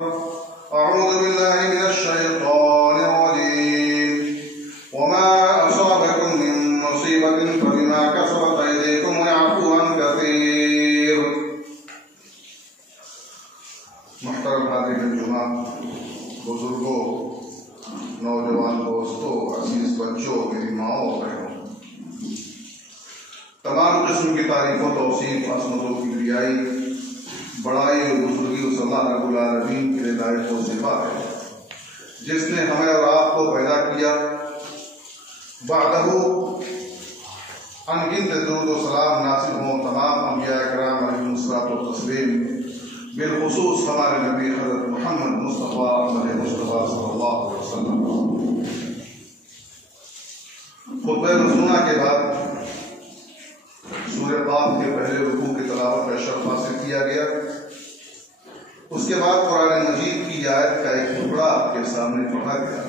أعوذ بالله من الشيطان الرجيم وما أصابكم من مصيبة فبما كسبت أيديكم ويعفو عن كثير. محترم حاضرین جمعہ، بزرگوں، نوجوان دوستوں، عزیز بچوں، میری ماؤں اور بہنوں، تمام قسم کی تعریف و توصیف، عظمت و کبریائی، بڑائی اور بزرگی اس اللہ رب العالمین کی ہدایت و صفات ہے جس نے ہمیں اور آپ کو پیدا کیا، بعدہ ان گنت درود و سلام نازل ہوں تمام انبیاء کرام علیہم الصلوۃ والتسلیم، بالخصوص ہمارے نبی حضرت محمد مصطفیٰ صلی اللہ علیہ وسلم۔ خطبہ رسولہ کے بعد سورہ قاف کے پہلے رکوع کی تلاوت کا شرف حاصل کیا گیا۔ اس کے بعد قرآن مجید کی آیت کا ایک ٹکڑا آپ کے سامنے پڑھا گیا۔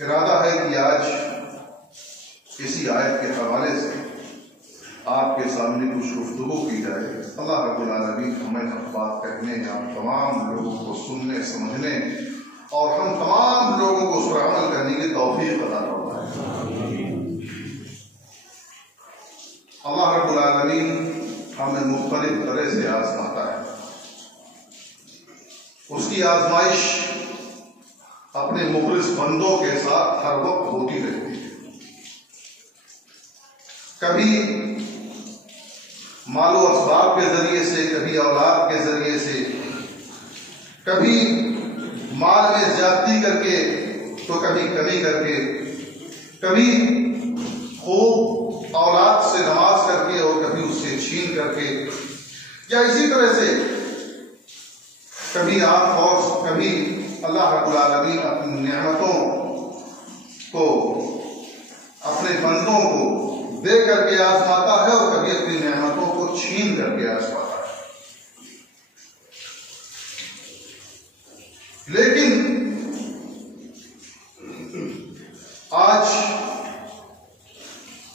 ارادہ ہے کہ آج اسی آیت کے حوالے سے آپ کے سامنے کچھ گفتگو کی جائے۔ اللہ رب العالمین ہمیں حق بات کہنے، ہم تمام لوگوں کو سننے سمجھنے اور ہم تمام لوگوں کو اس پر عمل کرنے کی توفیق عطا فرمائے۔ اللہ رب العالمین ہمیں مختلف طرح سے آزماتا ہے۔ اس کی آزمائش اپنے مخلص بندوں کے ساتھ ہر وقت ہوتی رہتی ہے۔ کبھی مال و اسباب کے ذریعے سے، کبھی اولاد کے ذریعے سے، کبھی مال میں زیادتی کر کے تو کبھی کمی کر کے، کبھی خوب اولاد سے نواز کر کے اور کبھی اس سے چھین کر کے، یا اسی طرح سے کبھی عام فوج، کبھی اللہ رب العالمین اپنی نعمتوں کو اپنے بندوں کو دے کر کے آزماتا ہے اور کبھی اپنی نعمتوں کو چھین کر کے آزماتا ہے۔ لیکن آج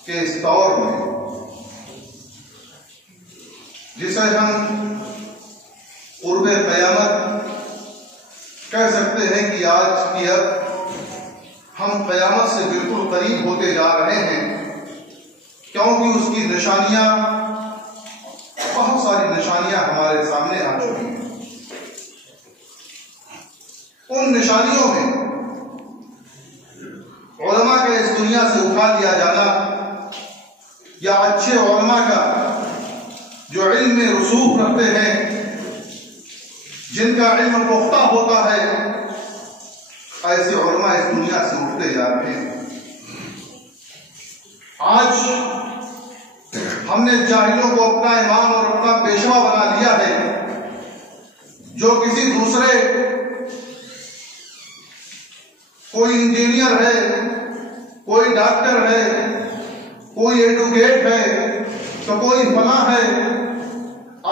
کے اس دور میں جسے ہم قرب قیامت کہہ سکتے ہیں کہ آج کی اب ہم قیامت سے بالکل قریب ہوتے جا رہے ہیں، کیونکہ اس کی نشانیاں، بہت ساری نشانیاں ہمارے سامنے آ چکی ہیں۔ ان نشانیوں میں علماء کا اس دنیا سے اٹھا لیا جانا، یا اچھے علماء کا جو علم میں رسوخ رکھتے ہیں، جن کا علم پختہ ہوتا ہے، ایسے علماء اس دنیا سے اٹھتے جا رہے ہیں۔ آج ہم نے جاہلوں کو اپنا امام اور اپنا پیشوا بنا لیا ہے، جو کسی دوسرے، کوئی انجینئر ہے، کوئی ڈاکٹر ہے، کوئی ایڈوکیٹ ہے، تو کوئی فلاں ہے،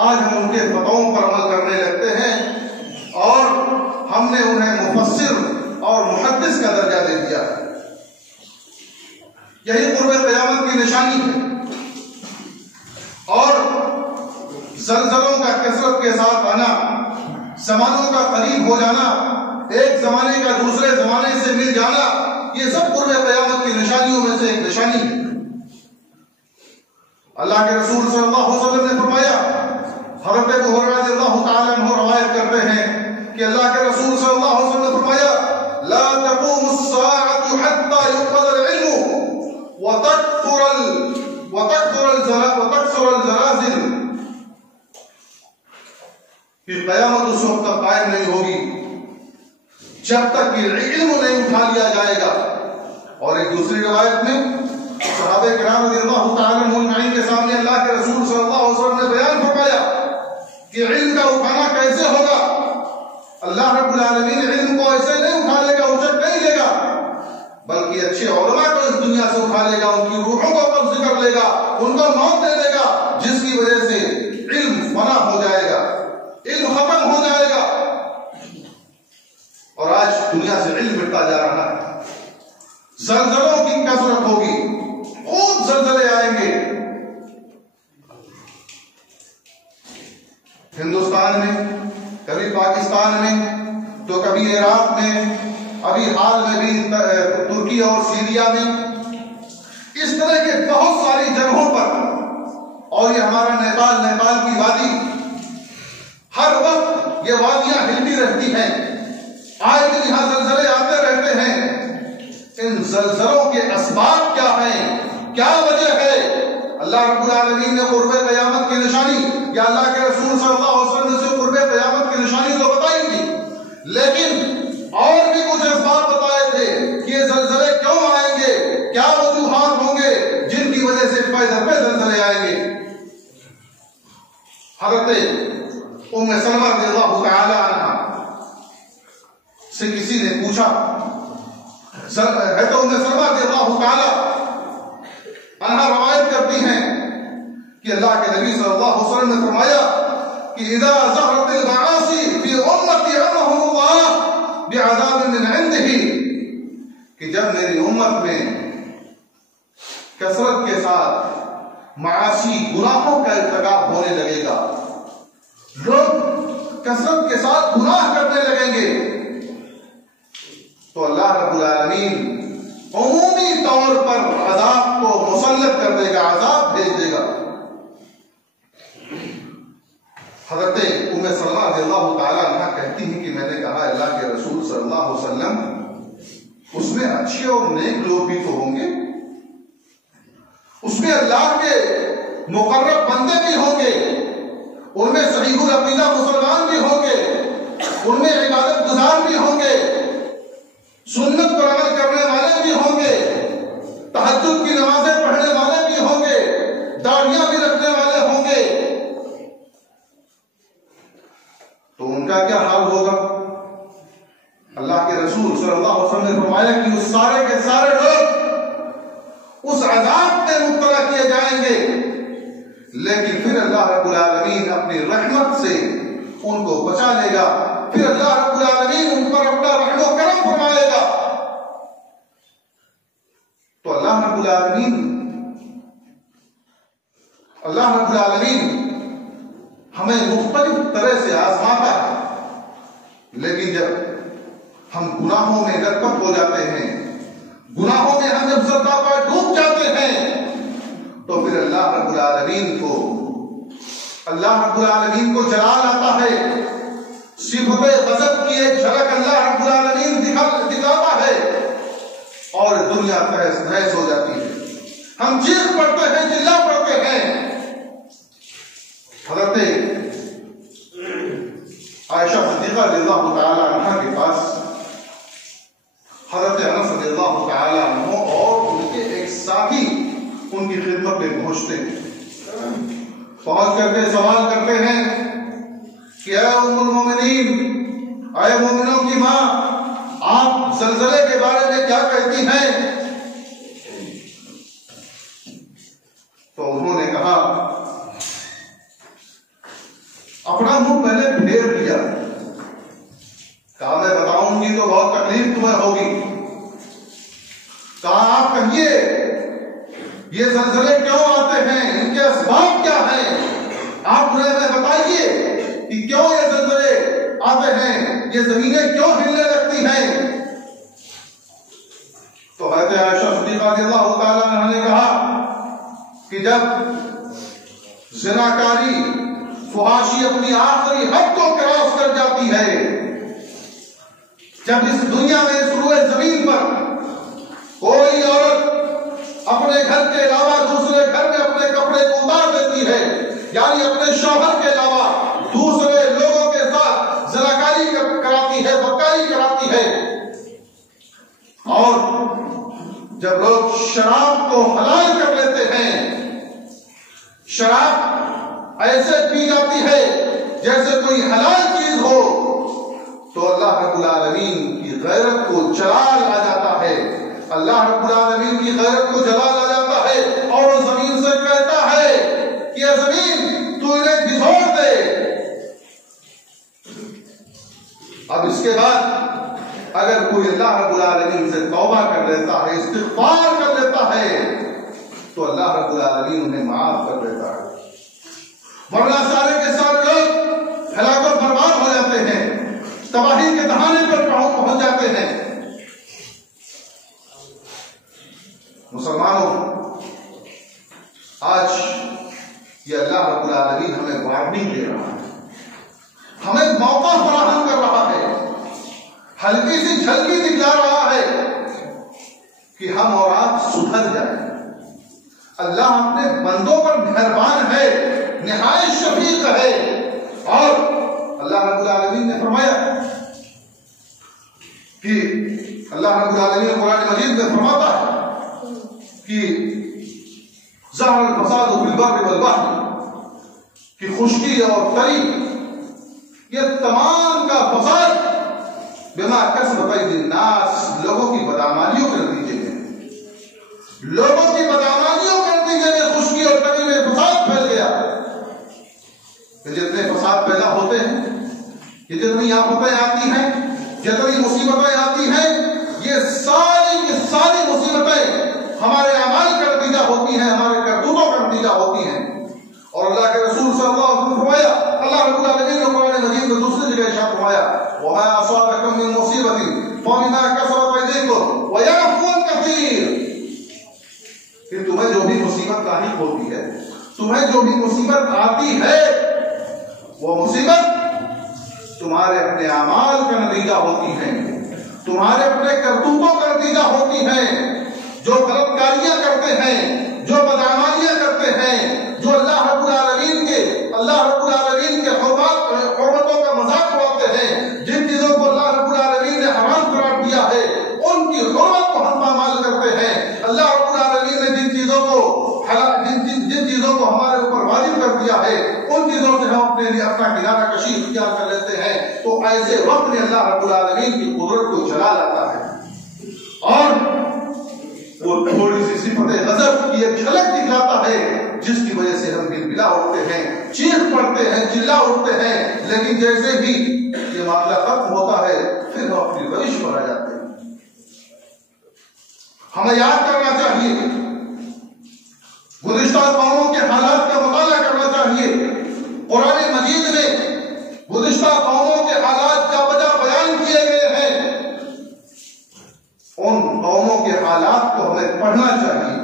آج ہم ان کے فتووں پر عمل کرنے لگتے ہیں اور ہم نے انہیں مفسر اور محدث کا درجہ دے دیا ہے۔ یہی قرب قیامت کی نشانی ہے۔ اور زلزلوں کا کثرت کے ساتھ آنا، زمانوں کا قریب ہو جانا، ایک زمانے کا دوسرے زمانے سے مل جانا، یہ سب قرب قیامت کی نشانیوں میں سے ایک نشانی ہے۔ اللہ کے رسول صلی اللہ علیہ وسلم نے فرمایا، حضرت ابو ہریرہ رضی اللہ تعالی عنہ روایت کرتے ہیں کہ اللہ کے رسول صلی اللہ علیہ وسلم نے فرمایا، لا تقوم الساعة حتى يقبض العلم وتكثر الزلازل، کہ قیامت اس وقت تک قائم نہیں ہوگی جب تک کہ علم نہیں اٹھا لیا جائے گا۔ اور ایک دوسری روایت میں صحابہ کرام رضی اللہ تعالی عنہ کے سامنے اللہ کے رسول صلی اللہ علیہ وسلم نے بیان فرمایا کہ علم کا اٹھانا کیسے ہوگا۔ اللہ رب العالمین علم کو ایسے نہیں اٹھا لے گا، اجڑ نہیں لے گا، بلکہ اچھے علماء کو اس دنیا سے اٹھا لے گا، ان کی روحوں کو قبض کر لے گا، ان کو موت دے دے گا، جس کی وجہ سے علم فنا ہو جائے گا، علم ختم ہو جائے گا۔ اور آج دنیا سے علم مٹتا جا رہا ہے۔ زلزلوں کی کثرت ہوگی، خوب زلزلے آئیں گے۔ ہندوستان میں کبھی پاکستان میں تو کبھی عراق میں، ابھی حال میں بھی ترکی اور سیریا میں، اس طرح کے بہت ساری جگہوں پر، اور یہ ہمارا نیپال کی وادی، ہر وقت یہ وادیاں ہلتی رہتی ہیں، آئے دن یہاں زلزلے آتے رہتے ہیں۔ ان زلزلوں کے اسباب کیا ہیں، کیا وجہ ہے؟ اللہ رب العالمین نے قرب قیامت کی نشانی، یا اللہ کے رسول صلی اللہ علیہ وسلم نے قرب قیامت کی نشانی تو بتائی تھی، لیکن اور بھی کچھ اسباب بتائے تھے کہ یہ زلزلے کیوں آئیں گے، کیا وجوہات ہوں گے جن کی وجہ سے پے در پہ زلزلے آئیں گے۔ حضرت ام سلمہ رضی اللہ تعالی عنہ سے کسی نے پوچھا، حضرت ام سلمہ رضی اللہ تعالی عنہ روایت کرتی ہیں کہ اللہ کے نبی صلی اللہ علیہ وسلم نے فرمایا کہ اذا ظهرت المعاصی فی امتی امرهم اللہ بعذاب من عنده، کہ جب میری امت میں کثرت کے ساتھ معاصی گناہوں کا ارتکاب ہونے لگے گا، لوگ کثرت کے ساتھ گناہ کرنے لگیں گے، تو اللہ رب العالمین عمومی طور پر عذاب کو مسلط کر دے گا، عذاب بھیج دے گا۔ حضرت ام سلمہ رضی اللہ تعالی عنہ کہتی ہیں کہ میں نے کہا اللہ کے رسول صلی اللہ علیہ وسلم، اس میں اچھے اور نیک لوگ بھی تو ہوں گے، اس میں اللہ کے مقرب بندے بھی ہوں گے، ان میں صحیح العقیدہ مسلمان بھی ہوں گے، ان میں عبادت گزار بھی ہوں گے، سنت پر عمل کرنے والے بھی ہوں گے، تہجد کی نمازیں پڑھنے والے بھی ہوں گے، داڑھیاں بھی رکھنے والے ہوں گے، تو ان کا کیا حال ہوگا؟ اللہ کے رسول صلی اللہ علیہ وسلم نے فرمایا کہ اس سارے کے سارے لوگ اس عذاب میں مبتلا کیے جائیں گے، لیکن پھر اللہ رب العالمین اپنی رحمت سے ان کو بچا لے گا، پھر اللہ رب العالمین ان پر اپنا رحم و کرم فرمائے گا۔ تو اللہ رب العالمین ہمیں مختلف طرح سے آزماتا ہے، لیکن جب ہم گناہوں میں گرفت ہو جاتے ہیں، گناہوں میں ہم جب زردابا ڈوب جاتے ہیں، تو پھر اللہ رب العالمین کو جلال آتا ہے، صفت غضب کی ایک جھلک اللہ رب العالمین دکھاتا ہے، اور دنیا تہس نہس ہو جاتی ہے، ہم چیخ پڑتے ہیں، چلا پڑتے ہیں۔ حضرت عائشہ صدیقہ رضی اللہ تعالی عنہ کے پاس حضرت انس رضی اللہ تعالی عنہ اور ان کے ایک ساتھی ان کی خدمت میں پہنچتے ہیں، پہنچ کر کے سوال کرتے ہیں کہ اے ام المومنین، اے مومنوں کی ماں، آپ زلزلے کے بارے میں کیا کہتی ہیں؟ تو انہوں نے کہا، اپنا منہ پہلے پھیر لیا، کہا میں بتاؤں گی تو بہت تکلیف تمہیں ہوگی، کہا آپ کہیے یہ زلزلے کیوں آتے ہیں، ان کے اسباب کیا ہیں، آپ انہیں بتائیے کہ کیوں یہ زلزلے آتے ہیں، یہ زمینیں کیوں ہلنے لگتی ہیں۔ تو حضرت عائشہ صدیقہ رضی اللہ تعالیٰ عنہ نے کہا کہ جب زناکاری، فحاشی اپنی آخری حد کو کراس کر جاتی ہے، جب اس دنیا میں اس روئے زمین پر کوئی عورت اپنے گھر کے علاوہ دوسرے گھر میں اپنے کپڑے کو اتار دیتی ہے، یعنی اپنے شوہر کے علاوہ دوسرے لوگوں کے ساتھ زناکاری کراتی ہے، بدکاری کراتی ہے، اور جب لوگ شراب کو حلال کر لیتے ہیں، شراب ایسے پی جاتی ہے جیسے کوئی حلال چیز ہو، تو اللہ رب العالمین کی غیرت کو جلال آ جاتا ہے، اللہ رب العالمین کی غیرت کو جلال آ جاتا ہے، اور وہ زمین سے کہتا ہے کہ اے زمین تو انہیں جھوڑ دے۔ اب اس کے بعد اگر کوئی اللہ رب العالمین سے توبہ کر لیتا ہے، استغفار کر لیتا ہے، تو اللہ رب العالمین انہیں معاف کر دیتا ہے، ورنہ سارے کے سارے لوگ ہلاک و برباد ہو جاتے ہیں۔ تباہی کے دہانے پر پہنچ جاتے ہیں۔ مسلمانوں، آج یہ اللہ رب العالمین ہمیں وارننگ دے رہا ہے، ہمیں موقع فراہم کر رہا ہے، ہلکی سی جھلکی دکھا رہا ہے کہ ہم اور آپ سدھر جائیں۔ اللہ اپنے بندوں پر مہربان ہے، نہایت شفیق ہے، اور اللہ رب العالمین نے فرمایا کہ اللہ رب العالمین قرآن مجید میں فرماتا ہے کہ ظہر الفساد فی البر والبحر، کہ خشکی اور تری یہ تمام کا فساد بما کسبت ایدی الناس، لوگوں کی بدعمالیوں کے نتیجے میں، لوگوں کی بدعمالیوں کے نتیجے میں خشکی اور تری میں فساد پھیل گیا۔ کہ جتنے فساد پیدا ہوتے ہیں، یہ جتنی آفتیں آتی ہیں، جتنی مصیبتیں آتی ہیں، یہ ساری کی ساری مصیبتیں ہمارے اعمال کا نتیجہ ہوتی ہیں، ہمارے کرتوتوں کا نتیجہ ہوتی ہیں۔ اور اللہ کے رسول صلی اللہ علیہ وسلم فرمایا، اللہ رب العالمین نے قرآن مجید میں دوسری جگہ ارشاد فرمایا، وَمَا أَصَابَكُم مِّن مُّصِيبَةٍ فَبِمَا كَسَبَتْ أَيْدِيكُمْ وَيَعْفُو عَن كَثِيرٍ۔ کہ تمہیں جو بھی مصیبت لاحق ہوتی ہے، تمہیں جو بھی مصیبت آتی ہے، وہ مصیبت تمہارے اپنے اعمال کا نتیجہ ہوتی ہے، تمہارے اپنے کرتوتوں کا نتیجہ ہوتی ہے۔ جو غلط کاریاں کرتے ہیں، جو بدعمالیاں کرتے ہیں، جو اللہ رب العالمین کے حرمتوں کا مذاق اڑاتے ہیں، جن چیزوں کو اللہ رب العالمین نے حرام قرار دیا ہے، ان کی حرمت کو ہم پامال کرتے ہیں۔ اللہ رب العالمین نے جن چیزوں کو ہمارے اوپر واجب کر دیا ہے، ان چیزوں سے ہم اپنے لیے اپنا کنارہ کشی اختیار کر لیتے ہیں، تو ایسے وقت میں اللہ رب العالمین کی قدرت کو چلا لاتا ہے، اور وہ تھوڑی سی صفت غضب کی ایک جھلک دکھلاتا ہے، جس کی وجہ سے ہم بلا اٹھتے ہیں، چیخ پڑتے ہیں، چلا اٹھتے ہیں، لیکن جیسے ہی یہ معاملہ ختم ہوتا ہے پھر ہم اپنی روش پر آ جاتے ہیں۔ ہمیں یاد کرنا چاہیے، گزشتہ قوموں کے حالات کا مطالعہ کرنا چاہیے۔ قرآن مجید میں گزشتہ قوموں کے حالات کا بجا بیان کیے گئے ہیں، ان قوموں کے حالات کو ہمیں پڑھنا چاہیے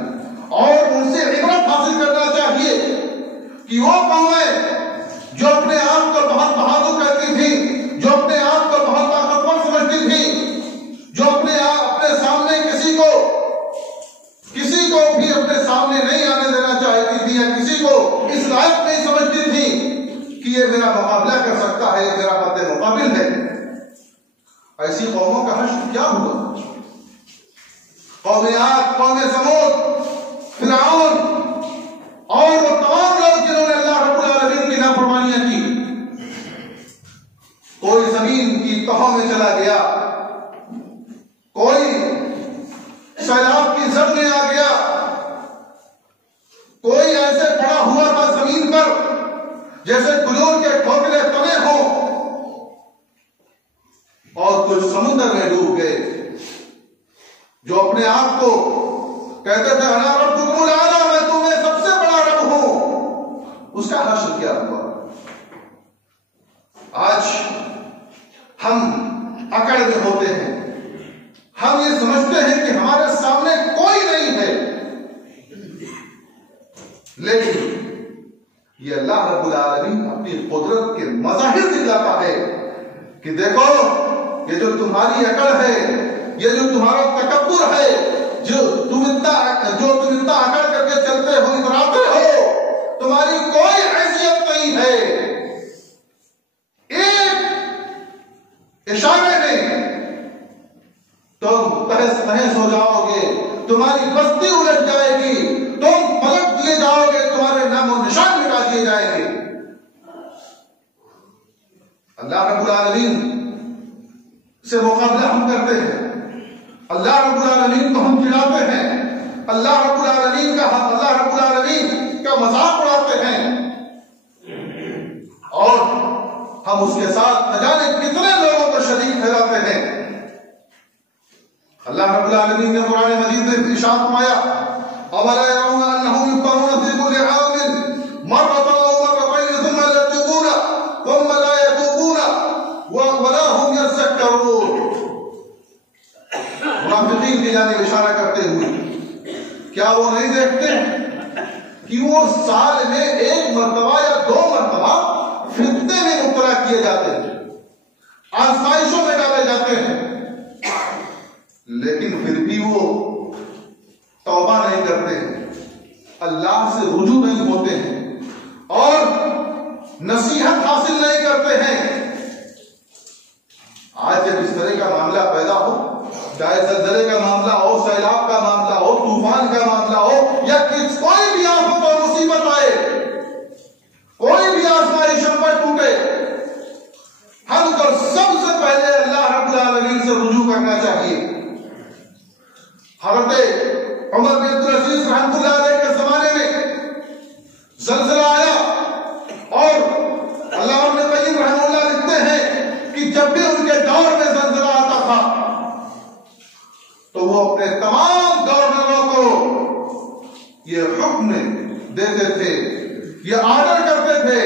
اور ان سے عبرت حاصل کرنا چاہیے کہ وہ قومیں جو اپنے آپ کو بہت بہادر کرتی تھی، جو اپنے آپ کو بہت طاقتور سمجھتی تھی، جو اپنے سامنے کسی کو بھی اپنے سامنے نہیں آنے دینا چاہتی تھی، یا کسی کو اس لائق نہیں سمجھتی تھی کہ یہ میرا مقابلہ کر سکتا ہے، یہ میرا مد مقابل ہے، ایسی قوموں کا حشر کیا ہوا؟ قوم عاد، قوم سمود، فرعون اور وہ تمام لوگ جنہوں نے اللہ رب العالمین کی نافرمانیاں کی۔ کوئی زمین کی تہوں میں چلا گیا، کوئی سیلاب کی زد میں آ گیا، کوئی ایسے پڑا ہوا تھا زمین پر جیسے کھجور کے کھوکھلے تنے ہوں، اور کچھ سمندر میں ڈوب گئے۔ جو اپنے آپ کو کہتے تھے انا ربکم الاعلی، میں تمہیں سب سے بڑا رب ہوں، اس کا حشر کیا ہوا؟ آج ہم اکڑ میں ہوتے ہیں، ہم یہ سمجھتے ہیں کہ ہمارے سامنے کوئی نہیں ہے، لیکن یہ اللہ رب العالمین اپنی قدرت کے مظاہر دکھلاتا ہے کہ دیکھو یہ جو تمہاری اکڑ ہے، یہ جو تمہارا تکبر ہے، جو تم اتنا اکڑ کر کے چلتے ہو، اتراتے ہو، تمہاری کوئی حیثیت نہیں ہے، ایک اشارے میں تم تہس نہس ہو جاؤ گے، تمہاری بستی الٹ جائے گی، تم پلٹ دیے جاؤ گے، تمہارے نام و نشان مٹا دیے جائیں گے۔ اللہ رب العالمین سے مقابلہ ہم کرتے ہیں، اللہ رب العالمین کو ہم چڑھاتے ہیں، اللہ رب العالمین کا مذاق اڑاتے ہیں، اور ہم اس کے ساتھ نہ جانے کتنے لوگوں کو شریک ٹھہراتے ہیں۔ اللہ رب العالمین نے قرآن مجید میں ارشاد فرمایا، اولا يرون انهم يفتنون في كل عام مرة او مرتين ثم لا يتوبون ولا هم کی جانب اشارہ کرتے ہوئے، کیا وہ نہیں دیکھتے کہ وہ سال میں 1 مرتبہ یا 2 مرتبہ فتنے میں مبتلا کیے جاتے ہیں، آزمائشوں میں ڈالے جاتے ہیں، لیکن پھر بھی وہ توبہ نہیں کرتے ہیں، اللہ سے رجوع نہیں ہوتے ہیں اور نصیحت حاصل نہیں کرتے ہیں۔ آج جب اس طرح کا معاملہ پیدا ہو، چاہے زلزلے کا معاملہ ہو، سیلاب کا معاملہ ہو، طوفان کا معاملہ ہو، یا کوئی بھی آفت اور مصیبت آئے، کوئی بھی آزمائش ہم پر ٹوٹے، ہم کو سب سے پہلے اللہ رب العالمین سے رجوع کرنا چاہیے۔ حضرت عمر بن عبدالعزیز رحمۃ اللہ علیہ کے زمانے میں زلزلہ آیا اور اللہ ابن قیم رحمہ اللہ لکھتے ہیں کہ جب بھی ان کے دور میں زلزلہ آتا تھا تو وہ اپنے تمام گورنروں کو یہ حکم دیتے تھے، یہ آرڈر کرتے تھے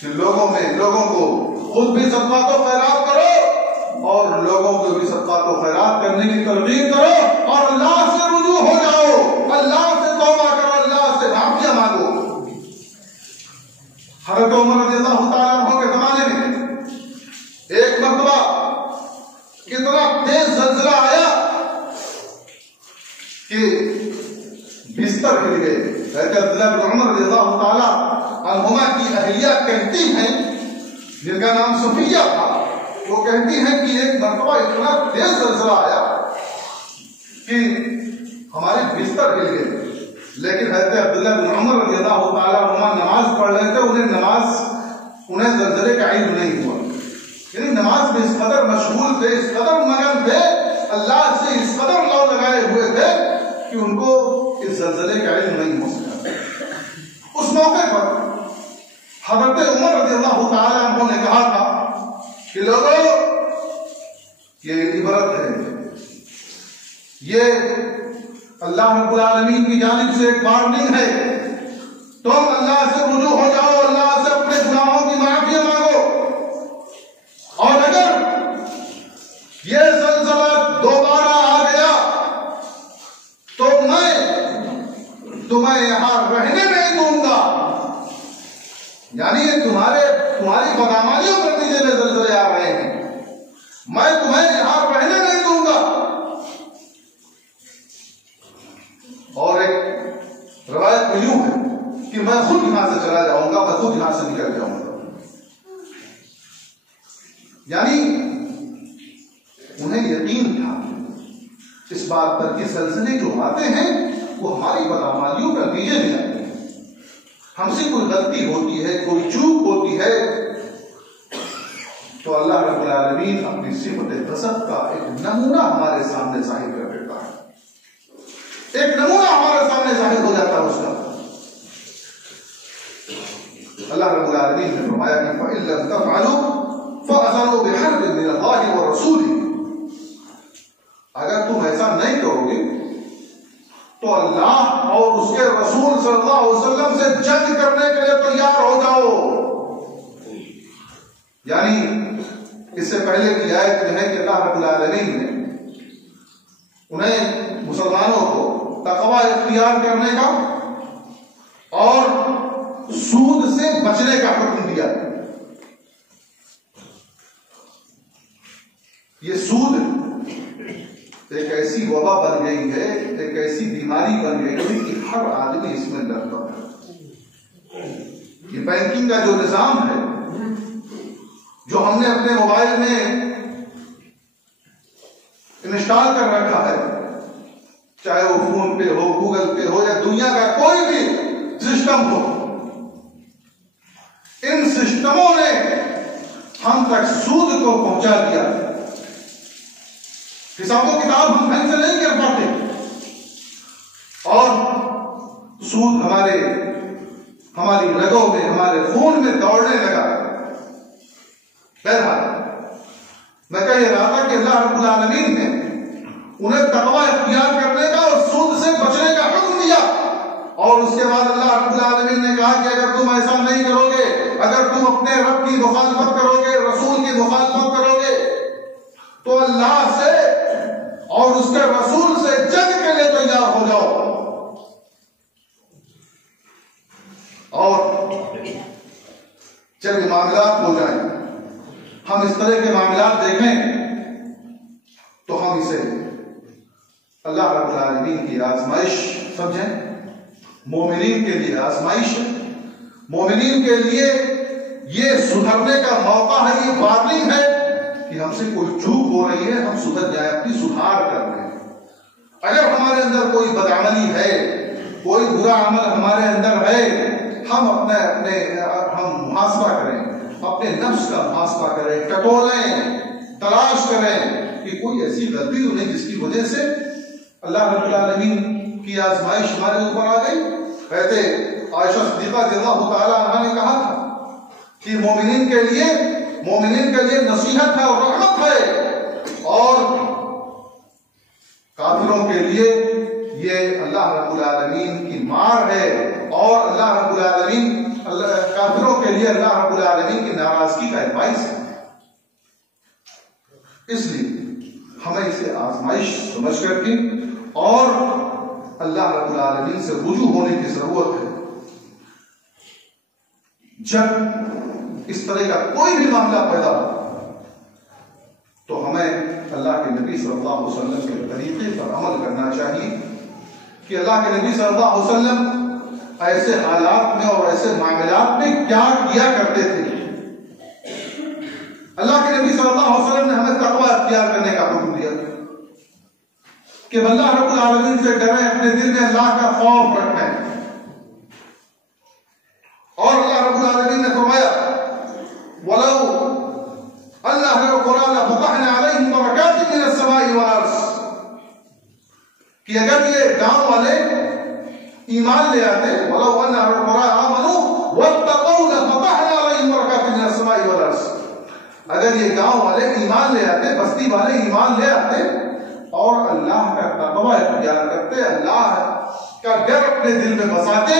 کہ لوگوں کو خود بھی صدقات و خیرات کرو اور لوگوں کو بھی صدقات و خیرات کرنے کی ترغیب کرو اور اللہ سے رجوع ہو جاؤ، اللہ سے توبہ کرو، اللہ سے معافیاں مانگو۔ حضرت عمر رضی اللہ تعالیٰ عنہ کے زمانے میں ایک مرتبہ اتنا تیز زلزلہ آیا کہ بستر ہل گئے۔ حضرت عبداللہ بن عمر رضی اللہ تعالیٰ عنہما کی اہلیہ کہتی ہیں، جن کا نام صفیہ تھا، وہ کہتی ہیں کہ ایک مرتبہ اتنا تیز زلزلہ آیا کہ ہمارے بستر ہل گئے، لیکن حضرت عبداللہ بن عمر رضی اللہ تعالیٰ عنہ نماز پڑھ رہے تھے، انہیں زلزلے کا علم نہیں ہوا، یعنی نماز میں اس قدر مشغول تھے، اس قدر مگن تھے، اللہ سے اس قدر لو لگائے ہوئے تھے کہ ان کو اس زلزلے کا علم نہیں ہو سکا۔ اس موقع پر حضرت عمر رضی اللہ تعالیٰ عنہ نے کہا تھا کہ لوگوں، یہ عبرت ہے، یہ اللہ رب العالمین کی جانب سے ایک وارننگ ہے، تم اللہ سے رجوع ہو جاؤ، اللہ سے اپنے گناہوں کی معافی مانگو، اور اگر یہ زلزلہ دوبارہ آ گیا تو میں تمہیں یہاں رہنے نہیں دوں گا، یعنی یہ تمہاری بدعمالیوں کے نتیجے میں زلزلے آ رہے ہیں، میں تمہیں یہاں رہنے نہیں دوں گا۔ اور ایک روایت میں یوں ہے کہ میں خود یہاں سے چلا جاؤں گا، میں خود یہاں سے نکل جاؤں گا، یعنی انہیں یقین تھا اس بات پر کہ زلزلے جو آتے ہیں وہ ہماری بدعمالیوں کا نتیجے میں آتے ہیں، ہم سے کوئی غلطی ہوتی ہے، کوئی چوک ہوتی ہے تو اللہ رب العالمین اپنی صفت غضب کا ایک نمونہ ہمارے سامنے ظاہر کر دیتا ہے، ایک نمونہ ہمارے سامنے ظاہر ہو جاتا ہے اس کا۔ اللہ رب العالمین نے فرمایا کہ فَإِن لَّمْ تَفْعَلُوا فَأَذَنُوا بِحَرْبٍ مِّنَ اللَّهِ وَرَسُولِهِ، اگر تم ایسا نہیں کرو گے تو اللہ اور اس کے رسول صلی اللہ علیہ وسلم سے جنگ کرنے کے لیے تیار ہو جاؤ۔ یعنی اس سے پہلے کی آیت میں ہے کہ اللہ رب العالمین نے انہیں مسلمانوں کو تقوی اختیار کرنے کا اور سود سے بچنے کا حکم دیا۔ یہ سود ایک ایسی وبا بن گئی ہے، ایک ایسی بیماری بن گئی ہے کہ ہر آدمی اس میں لگتا ہے۔ یہ بینکنگ کا جو نظام ہے، جو ہم نے اپنے موبائل میں انسٹال کر رکھا ہے، چاہے وہ فون پے ہو، گوگل پے ہو، یا دنیا کا کوئی بھی سسٹم ہو، ان سسٹموں نے ہم تک سود کو پہنچا دیا۔ حساب و کتاب ہم ڈھنگ سے نہیں کر پاتے اور سود ہماری رگوں میں، ہمارے خون میں دوڑنے لگا۔ بہرحال میں کہہ رہا تھا کہ اللہ رب العالمین نے انہیں تقوی اختیار کرنے کا اور سود سے بچنے کا حکم دیا، اور اس کے بعد اللہ رب العالمین نے کہا کہ اگر تم ایسا نہیں کرو گے، اگر تم اپنے رب کی مخالفت کرو گے، رسول کی مخالفت کرو گے، تو اللہ سے اور اس کے رسول سے جنگ کے لیے تیار ہو جاؤ. اور جب یہ معاملات ہو جائیں, ہم اس طرح کے معاملات دیکھیں, تو ہم اسے اللہ رب العالمین کی آزمائش سمجھیں. مومنین کے لیے آزمائش ہے, مومنین کے لیے یہ سدھرنے کا موقع ہے, یہ وارننگ ہے کہ ہم سے کوئی چوک ہو رہی ہے, ہم سدھر جائیں, اپنی سدھار کر رہے ہیں. اگر ہمارے اندر کوئی بدعملی ہے, کوئی برا عمل ہمارے اندر ہے, ہم ہم محاسبہ کریں, اپنے نفس کا محاسبہ کریں, ٹٹولیں, تلاش کریں کہ کوئی ایسی غلطی تو نہیں جس کی وجہ سے اللہ رب العالمین کی آزمائش ہمارے اوپر آ گئی. کہتے عائشہ صدیقہ رضی اللہ تعالی عنہا نے کہا تھا کہ مومنین کے لیے نصیحت ہے اور رحمت ہے, اور کافروں کے لیے یہ اللہ رب العالمین کی مار ہے, اور اللہ رب العالمین کافروں کے لیے اللہ رب العالمین کی ناراضگی کا باعث ہے. اس لیے ہمیں اسے آزمائش سمجھ کر کے اور اللہ رب العالمین سے رجوع ہونے کی ضرورت ہے. جب اس طرح کا کوئی بھی معاملہ پیدا ہو تو ہمیں اللہ کے نبی صلی اللہ علیہ وسلم کے طریقے پر عمل کرنا چاہیے کہ اللہ کے نبی صلی اللہ علیہ وسلم ایسے حالات میں اور ایسے معاملات میں کیا کیا کرتے تھے. اللہ کے نبی صلی اللہ علیہ وسلم نے ہمیں تقوی اختیار کرنے کا حکم دیا کہ اللہ رب العالمین سے ڈریں, اپنے دل میں اللہ کا خوف رکھیں. اور اللہ رب العالمین نے فرمایا وَلَوْ أَنَّ أَهْلَ الْقُرَىٰ لَفَتَحْنَا عَلَيْهِمْ بَرَكَاتٍ مِّنَ السَّمَاءِ وَالْأَرْضِ, کہ اگر یہ گاؤں والے ایمان لے آتے, وَلَوْ أَنَّ أَهْلَ الْقُرَىٰ آمَنُوا وَاتَّقَوْا لَفَتَحْنَا عَلَيْهِمْ بَرَكَاتٍ مِّنَ السَّمَاءِ وَالْأَرْضِ, اگر یہ گاؤں والے ایمان لے آتے, بستی والے ایمان لے آتے اور اللہ کا تقوی اختیار کرتے, اللہ کا ڈر اپنے دل میں بساتے,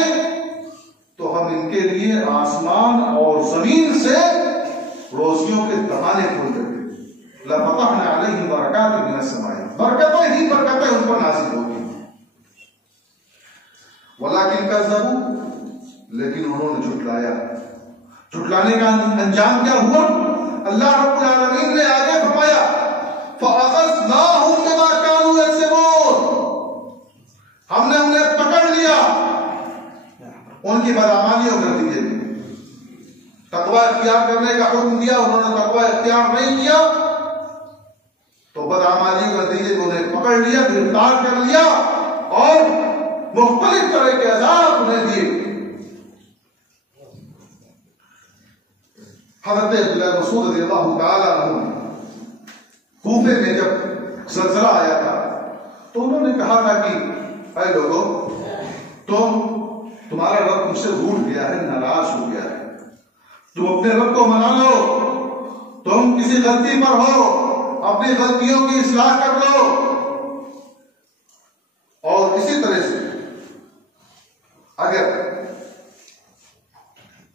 تو ہم ان کے لیے آسمان اور زمین سے روزیوں کے دروازے کھول دیتے. لَفَتَحْنَا عَلَيْهِمْ بَرَكَاتٍ مِّنَ السَّمَاءِ, برکتیں ہی برکتیں ان پر نازل ہوگی. وَلَٰكِنْ كَذَّبُوا, لیکن انہوں نے جھٹلایا. جھٹلانے کا انجام کیا ہوا؟ اللہ رب العالمین نے آگے فرمایا فَأَخَذْنَاهُمْ بِمَا كَانُوا يَكْسِبُونَ, ہم نے انہیں پکڑ لیا ان کی بدعمالیوں کے نتیجے میں. تقوی اختیار کرنے کا حکم دیا, انہوں نے تقوی اختیار نہیں کیا تو بدعمالیوں کے نتیجے میں انہیں پکڑ لیا, گرفتار کر لیا اور مختلف طرح کے عذاب انہیں دیے. حضرت عبداللہ مسعود رضی اللہ تعالیٰ عنہ کوفے میں جب زلزلہ آیا تھا تو انہوں نے کہا تھا کہ اے لوگوں, تمہارا رب تم سے روٹھ گیا ہے, ناراض ہو گیا ہے, تم اپنے رب کو منا لو, تم کسی غلطی پر ہو, اپنی غلطیوں کی اصلاح کر لو. اور اسی طرح سے اگر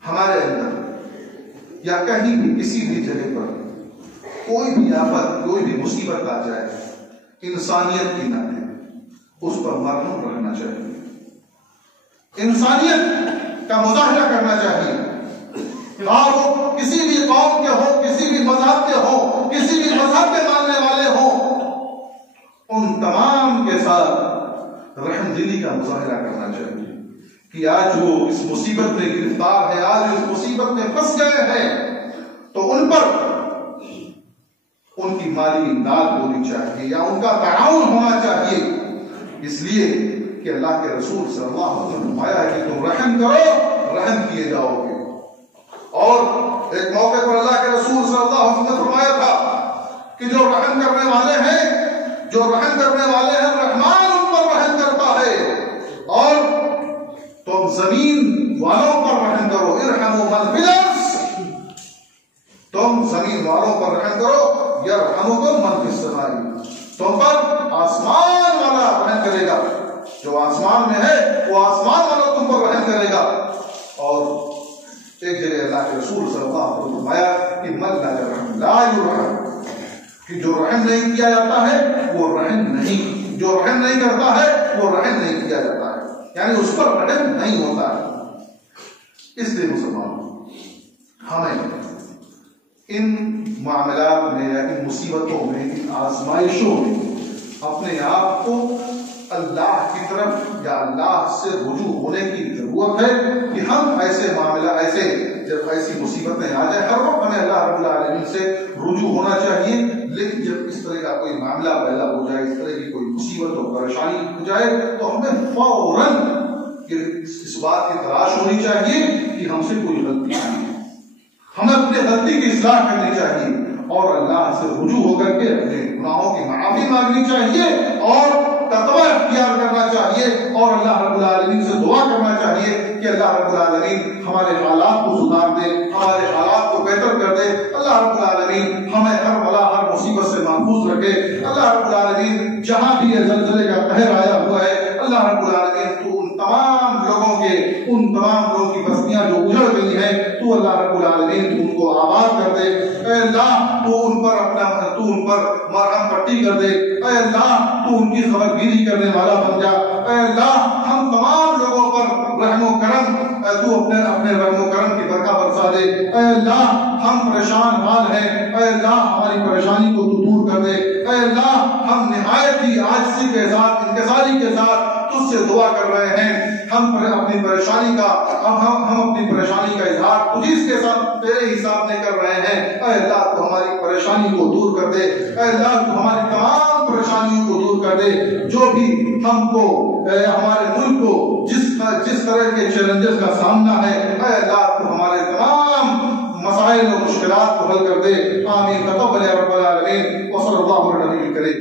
ہمارے اندر یا کہیں بھی کسی بھی جگہ پر کوئی بھی آفت, کوئی بھی مصیبت آ جائے, انسانیت کی ناطے اس پر مرحم رکھنا چاہیے, انسانیت کا مظاہرہ کرنا چاہیے. اور وہ کسی بھی قوم کے ہو, کسی بھی مذہب کے ہو, کسی بھی مذہب کے ماننے والے ہوں, ان تمام کے ساتھ رحم دلی کا مظاہرہ کرنا چاہیے کہ آج وہ اس مصیبت میں گرفتار ہے, آج اس مصیبت میں پھنس گئے ہیں, تو ان پر ان کی مالی امداد ہونی چاہیے یا ان کا تعاون ہونا چاہیے. اس لیے کہ اللہ کے رسول صلی اللہ علیہ وسلم نے فرمایا ہے کہ تم رحم کرو, رحم کیے جاؤ گے. اور ایک موقع پر اللہ کے رسول صلی اللہ علیہ وسلم نے فرمایا تھا کہ جو رحم کرنے والے ہیں, جو رحم کرنے والے ہیں, رحمان ان پر رحم کرتا ہے. اور تم زمین والوں پر رحم کرو, ارحموا من فی الارض, تم زمین والوں پر رحم کرو, یرحمکم من فی السماء, تم پر آسمان والا رحم کرے گا, جو آسمان میں ہے وہ آسمان والا تم پر رحم کرے گا. اور ایک جگہ اللہ کے رسول صلی اللہ علیہ وسلم نے فرمایا کہ من لا یرحم لا یرحم, کہ جو رحم نہیں کیا جاتا ہے وہ رحم نہیں، جو رحم نہیں کرتا ہے وہ رحم نہیں کیا جاتا ہے، یعنی اس پر رحم نہیں ہوتا ہے۔ اس لیے مسلمان ہمیں ان معاملات میں، ان مصیبتوں میں، ان آزمائشوں میں اپنے آپ کو اللہ کی طرف یا اللہ سے رجوع ہونے کی ضرورت ہے کہ ہم ایسے معاملہ، ایسے جب ایسی مصیبتیں آ جائیں، ہر وقت ہمیں اللہ رب العالمین سے رجوع ہونا چاہیے، لیکن جب اس طرح کا کوئی معاملہ پیدا ہو جائے، اس طرح کی کوئی مصیبت اور پریشانی ہو جائے تو ہمیں فوراً اس بات کی تلاش ہونی چاہیے کہ ہم سے کوئی غلطی نہیں ہے، ہمیں اپنے غلطی کی اصلاح کرنی چاہیے اور اللہ سے رجوع ہو کر کے اپنے گناہوں کی معافی مانگنی چاہیے اور تقوی اختیار کرنا چاہیے اور اللہ رب العالمین سے دعا کرنا چاہیے کہ اللہ رب العالمین ہمارے حالات کو سدھار دے، ہمارے حالات کو بہتر کر دے، اللہ رب العالمین ہمیں ہر بلا ہر مصیبت سے محفوظ رکھے، اللہ رب العالمین جہاں بھی یہ زلزلے کا قہر آیا ہوا ہے، اللہ رب العالمین تو ان تمام لوگوں کی بستیاں جو اجڑ گئی ہیں، تو اللہ رب العالمین تو ان کو آباد کر دے، اے اللہ تو ان پر مرہم پٹی کر دے، اے اللہ تو ان کی خبر گیری کرنے والا بن جا، اے اللہ ہم تمام لوگوں پر رحم و کرم، تو اپنے رحم و کرم کی برکہ برسا دے، اے اللہ ہم پریشان حال ہیں، اے اللہ ہماری پریشانی کو تو دور کر دے، اے اللہ ہم نہایت ہی عاجزی کے ساتھ، انکساری کے ساتھ تجھ سے دعا کر رہے ہیں، ہم اپنی پریشانی کا اظہار تجھی کے ساتھ تیرے ہی سامنے کر رہے ہیں، اے اللہ تو ہماری پریشانی کو دور کر دے، اے اللہ تو ہماری تمام پریشانیوں کو دور کر دے، جو بھی ہم کو ہمارے ملک کو جس طرح کے چیلنجز کا سامنا ہے، اے اللہ تو ہمارے تمام مسائل و مشکلات کو حل کر دے، آمین تقبل یا رب العالمین، وصلی اللہ علیہ وسلم۔